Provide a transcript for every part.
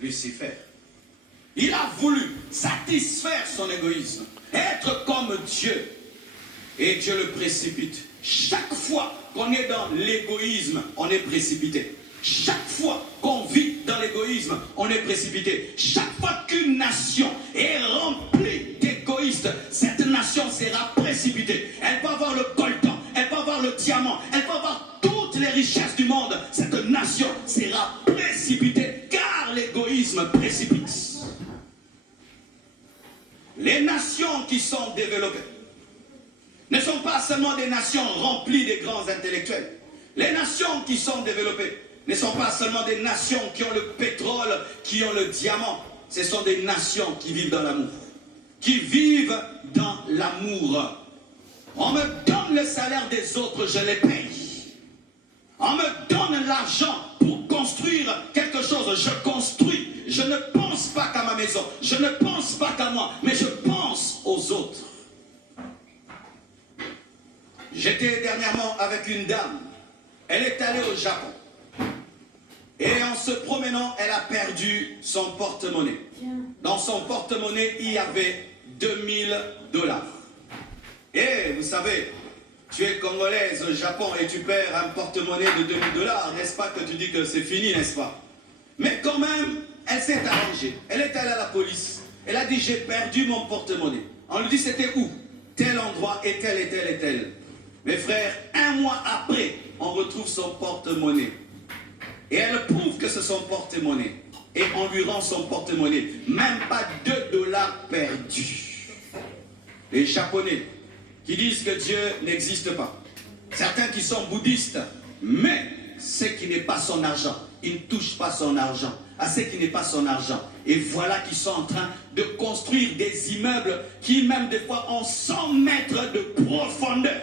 Lucifer. Il a voulu satisfaire son égoïsme, être comme Dieu. Et Dieu le précipite. Chaque fois qu'on est dans l'égoïsme, on est précipité. Chaque fois qu'on vit dans l'égoïsme, on est précipité. Chaque fois qu'une nation est remplie d'égoïstes, cette nation sera précipitée. Elle peut avoir le coltan, elle peut avoir le diamant, elle peut avoir toutes les richesses du monde. Cette nation sera précipitée car l'égoïsme précipite. Les nations qui sont développées ne sont pas seulement des nations remplies de grands intellectuels. Les nations qui sont développées ne sont pas seulement des nations qui ont le pétrole, qui ont le diamant. Ce sont des nations qui vivent dans l'amour. Qui vivent dans l'amour. On me donne le salaire des autres, je les paye. On me donne l'argent pour construire quelque chose, je construis. Je ne pense pas qu'à ma maison, je ne pense pas qu'à moi, mais je pense aux autres. J'étais dernièrement avec une dame. Elle est allée au Japon. Et en se promenant, elle a perdu son porte-monnaie. Dans son porte-monnaie, il y avait 2000 $. Et vous savez, tu es congolaise au Japon et tu perds un porte-monnaie de 2000 $, n'est-ce pas que tu dis que c'est fini, n'est-ce pas? Mais quand même, elle s'est arrangée. Elle est allée à la police. Elle a dit, j'ai perdu mon porte-monnaie. On lui dit, c'était où? Tel endroit et tel et tel et tel. Mes frères, un mois après, on retrouve son porte-monnaie. Et elle prouve que c'est son porte-monnaie. Et on lui rend son porte-monnaie. Même pas 2 $ perdus. Les Japonais qui disent que Dieu n'existe pas. Certains qui sont bouddhistes. Mais ce qui n'est pas son argent, ils ne touchent pas son argent. À ce qui n'est pas son argent. Et voilà qu'ils sont en train de construire des immeubles qui même des fois ont 100 mètres de profondeur.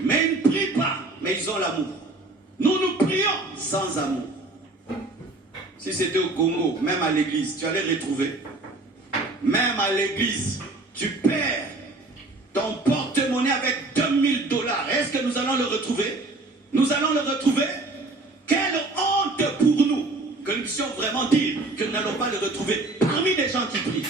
Mais ils ne prient pas, mais ils ont l'amour. Nous, nous prions sans amour. Si c'était au Congo, même à l'église, tu allais retrouver. Même à l'église, tu perds ton porte-monnaie avec 2000 $. Est-ce que nous allons le retrouver? Nous allons le retrouver? Quelle honte pour nous que nous puissions vraiment dire que nous n'allons pas le retrouver parmi les gens qui prient.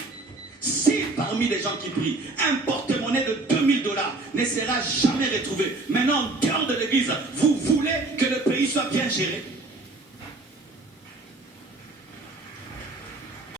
Si parmi les gens qui prient, un porte-monnaie de 2000 $ ne sera jamais retrouvé. Maintenant, en dehors de l'église, vous voulez que le pays soit bien géré?